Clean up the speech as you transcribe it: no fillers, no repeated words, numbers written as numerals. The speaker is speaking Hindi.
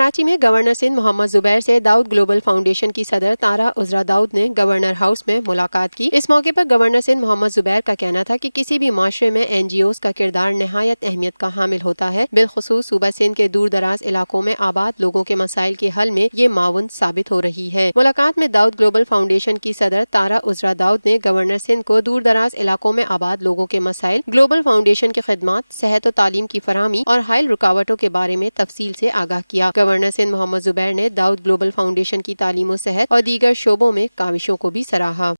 कराची में गवर्नर सिंध मोहम्मद जुबैर से दाऊद ग्लोबल फाउंडेशन की सदर तारा उजरा दाऊद ने गवर्नर हाउस में मुलाकात की। इस मौके पर गवर्नर सिंध मोहम्मद जुबैर का कहना था कि किसी भी माशरे में NGOs का किरदार नहायत अहमियत का हामिल होता है। बिलखुसूस सूबा सिंध के दूर दराज इलाकों में आबाद लोगों के मसाइल के हल में ये माउन साबित हो रही है। मुलाकात में दाऊद ग्लोबल फाउंडेशन की सदर तारा उजरा दाऊद ने गवर्नर सिंध को दूर दराज इलाकों में आबाद लोगों के मसाइल, ग्लोबल फाउंडेशन की खिदमात, सेहत और तालीम की फराहमी और हायल रुकावटों के बारे में तफसील से आगाह किया। गवर्नर सिंध मोहम्मद जुबैर ने दाऊद ग्लोबल फाउंडेशन की तालीम और सेहत और दीगर शोबों में काविशों को भी सराहा।